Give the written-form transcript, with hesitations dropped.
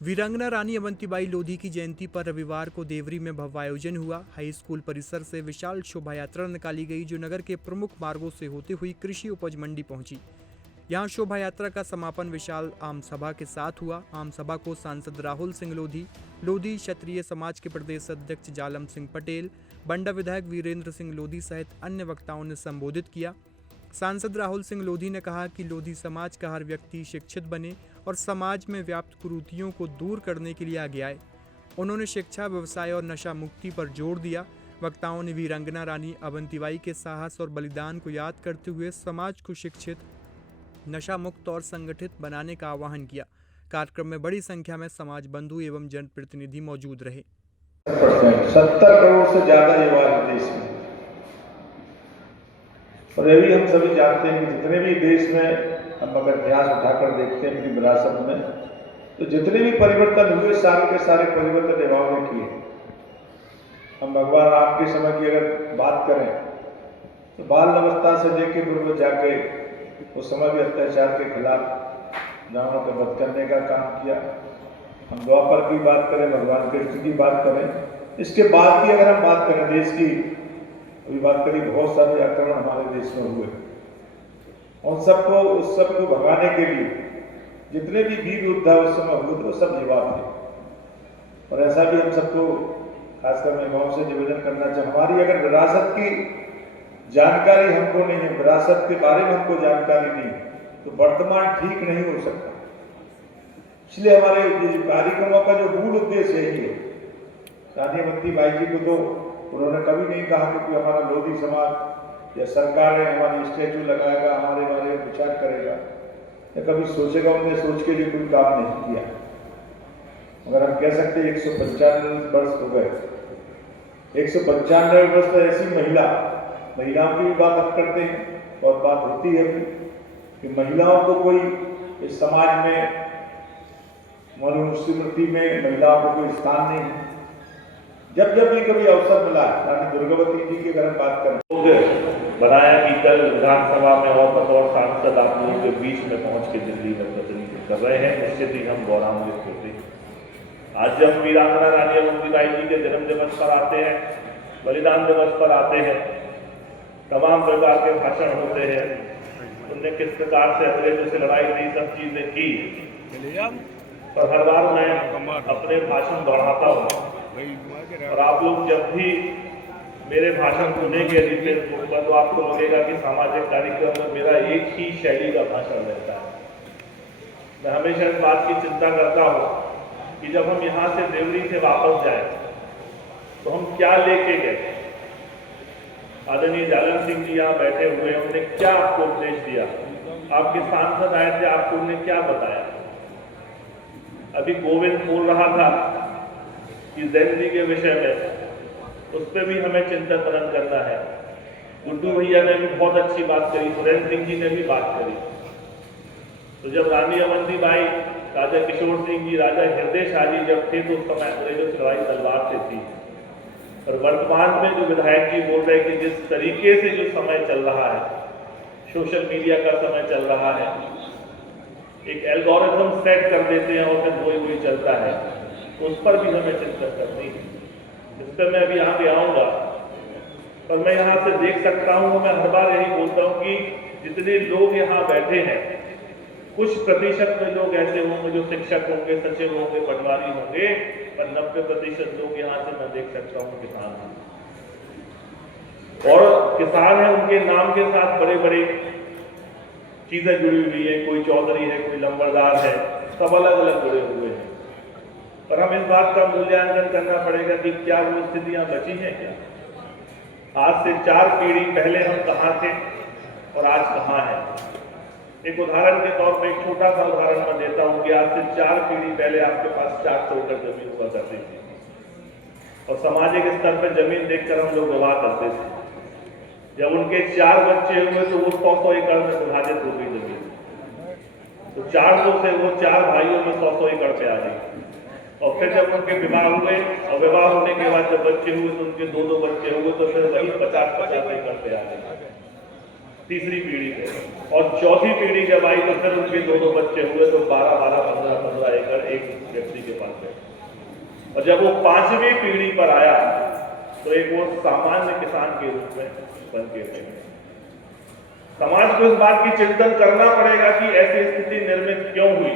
वीरांगना रानी अवंतीबाई लोधी की जयंती पर रविवार को देवरी में भव्य आयोजन हुआ। हाई स्कूल परिसर से विशाल शोभा यात्रा निकाली गई जो नगर के प्रमुख मार्गों से होते हुई कृषि उपज मंडी पहुंची। यहां शोभा यात्रा का समापन विशाल आम सभा के साथ हुआ। आम सभा को सांसद राहुल सिंह लोधी क्षत्रिय समाज के प्रदेश अध्यक्ष जालम सिंह पटेल, बंडा विधायक वीरेंद्र सिंह लोधी सहित अन्य वक्ताओं ने संबोधित किया। सांसद राहुल सिंह लोधी ने कहा कि लोधी समाज का हर व्यक्ति शिक्षित बने और समाज में व्याप्त कुरीतियों को दूर करने के लिए आगे आए। उन्होंने शिक्षा, व्यवसाय और नशा मुक्ति पर जोर दिया। वक्ताओं ने वीरांगना रानी अवंतीबाई के साहस और बलिदान को याद करते हुए समाज को शिक्षित, नशा मुक्त और संगठित बनाने का आह्वान किया। कार्यक्रम में बड़ी संख्या में समाज बंधु एवं जनप्रतिनिधि मौजूद रहे। 70 करोड़ से ज्यादा युवा है देश में, और ये भी हम सभी जानते हैं कि जितने भी देश में हम अगर इतिहास उठाकर देखते हैं उनकी विरासत में, तो जितने भी परिवर्तन हुए सारे के सारे परिवर्तन युवाओं ने किए। हम भगवान राम के समय की अगर बात करें तो बाल अवस्था से लेकर पूर्व जाके उस समय भी अत्याचार के खिलाफ रावण का वध करने का काम किया। हम द्वापर की बात करें, भगवान कृष्ण की बात करें, इसके बाद की अगर हम बात करें देश की, अभी बात करी, बहुत सारे आक्रमण हमारे देश में हुए। उन सबको उस सब को भगाने के लिए जितने भी वीर योद्धा उस समय हुए थे वो सब युवा थे। और ऐसा भी हम सबको खासकर मैं युवाओं से निवेदन करना चाहूँ, हमारी अगर विरासत की जानकारी हमको नहीं है, विरासत के बारे में हमको जानकारी नहीं, तो वर्तमान ठीक नहीं हो सकता। इसलिए हमारे कार्यक्रमों का जो मूल उद्देश्य यही है। रानी अवंतीबाई जी को तो उन्होंने कभी नहीं कहा कि हमारा लोधी समाज या सरकार है हमारी स्टैचू लगाएगा, हमारे बारे में विचार करेगा या कभी सोचेगा। उन्होंने सोच के लिए कोई काम नहीं किया। अगर हम कह सकते 195 वर्ष हो गए, 195 वर्ष तो ऐसी महिलाओं की भी बात अब करते हैं और बात होती है कि महिलाओं को कोई इस समाज में, मनुस्मृति में महिलाओं को कोई स्थान नहीं है। जब भी कभी अवसर मिला, रानी दुर्गावती जी की अगर हम बात करें, बनाया कि कल विधानसभा में और बतौर सांसद आप लोगों के बीच में पहुंच के दिल्ली में प्रतिनिधित्व कर रहे हैं, निश्चित ही हम गौरवान्वित होते हैं। आज जब वीरांगना रानी अवंतीबाई जी के जन्म दिवस पर आते हैं, बलिदान दिवस पर आते हैं, तमाम प्रकार के भाषण होते हैं, उनने किस प्रकार से अंग्रेजों से लड़ाई की, सब चीजें की, पर हर बार मैं अपने भाषण बढ़ाता हूँ और आप लोग जब भी मेरे भाषण सुनेंगे रिटेल होगा तो आपको लगेगा कि सामाजिक कार्यक्रम में मेरा एक ही शैली का भाषण रहता है। मैं हमेशा इस बात की चिंता करता हूँ कि जब हम यहाँ से देवरी से वापस जाए तो हम क्या लेके गए। आदरणीय जालम सिंह जी यहाँ बैठे हुए, उन्होंने क्या आपको उपदेश दिया, आपके सांसद आए थे, आपको उन्होंने क्या बताया। अभी गोविंद बोल रहा था कि जैन जी के विषय में, उस पर भी हमें चिंतन मनन करना है। गुड्डू भैया ने भी बहुत अच्छी बात करी, सुरेंद्र सिंह जी ने भी बात करी। तो जब रानी अवंतीबाई, राजा किशोर सिंह जी, राजा हृदय शाह जी जब थे तो उस समय अंग्रेजों से लड़ाई तलवार से थी। और वर्तमान में जो विधायक जी बोल रहे हैं कि जिस तरीके से जो समय चल रहा है, सोशल मीडिया का समय चल रहा है, एक एल्गोरिथम सेट कर देते हैं और फिर वही चलता है, तो उस पर भी हमें चिंतन करनी है। इस पर मैं अभी आगे आऊंगा, पर मैं यहाँ से देख सकता हूँ, मैं हर बार यही बोलता हूँ कि जितने लोग यहाँ बैठे हैं, कुछ प्रतिशत में लोग ऐसे होंगे जो शिक्षक होंगे, सचिव होंगे, पटवारी होंगे, पर 90% लोग यहाँ से मैं देख सकता हूँ किसान हैं। और किसान है, उनके नाम के साथ बड़े बड़े चीजें जुड़ी हुई है, कोई चौधरी है, कोई लंबरदार है, सब अलग अलग जुड़े हुए हैं। पर हम इस बात का मूल्यांकन करना पड़ेगा कि क्या वो स्थितियां बची हैं क्या। आज से 4 पीढ़ी पहले हम कहाँ थे और आज कहाँ हैं। एक उदाहरण के तौर पर, एक छोटा सा उदाहरण मैं देता हूँ कि आज से 4 पीढ़ी पहले आपके पास 4 एकड़ जमीन हुआ करती थी और सामाजिक स्तर पर जमीन देखकर हम लोग विवाह करते थे। जब उनके 4 बच्चे हुए तो वो 100 एकड़ में विभाजित हो गई जमीन। तो 400 से वो 4 भाइयों में 100 एकड़ पे आ गई। और फिर जब उनके विवाह हुए और विवाह होने के बाद जब बच्चे हुए तो उनके 2 बच्चे हुए, तो फिर वही 50 एकड़ पे आ गए तीसरी पीढ़ी पे। और चौथी पीढ़ी जब आई तो फिर उनके 2 बच्चे हुए तो 12-15 एकड़ एक व्यक्ति के फर्क है। और जब वो 5वीं पीढ़ी पर आया तो एक वो सामान्य किसान के रूप में बन के थे। समाज को इस बात की चिंतन करना पड़ेगा कि ऐसी स्थिति निर्मित क्यों हुई।